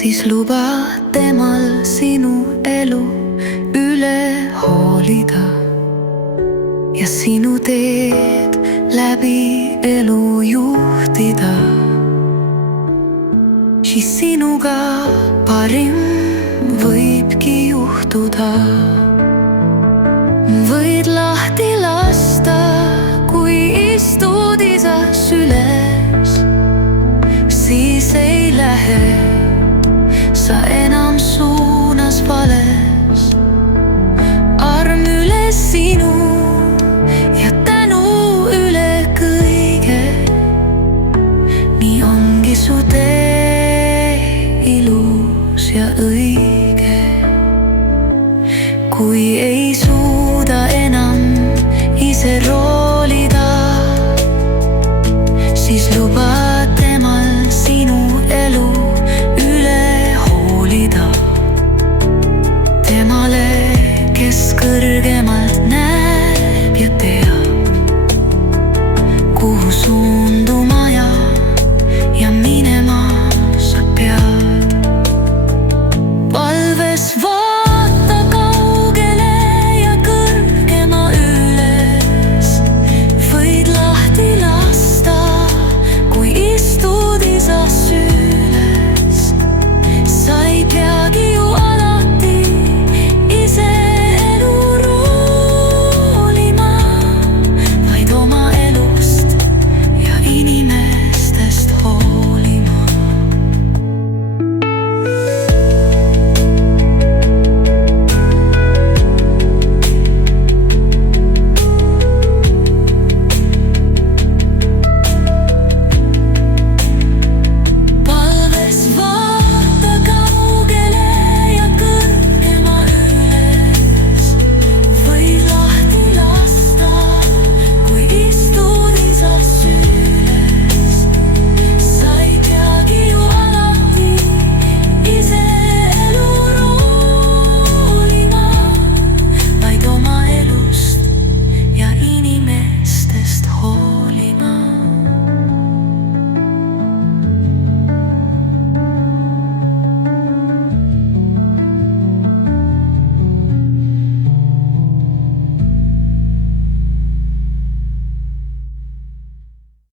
siis luba temal sinu elu üle hoolida ja sinu teed läbi elu juhtida. Siis sinuga parim võibki juhtuda. Võid lahti lasta, kui istud isa süles, siis ei lähe sa enam suunas vales. Arm üle sinu ja tänu üle kõige, nii ongi su tee ilus ja õige. Kui ei suuda enam ise roolida, siis luba temal sinu elu üle hoolida. Temale, kes kõrgemalt näeb ja teab, kuhu suunata.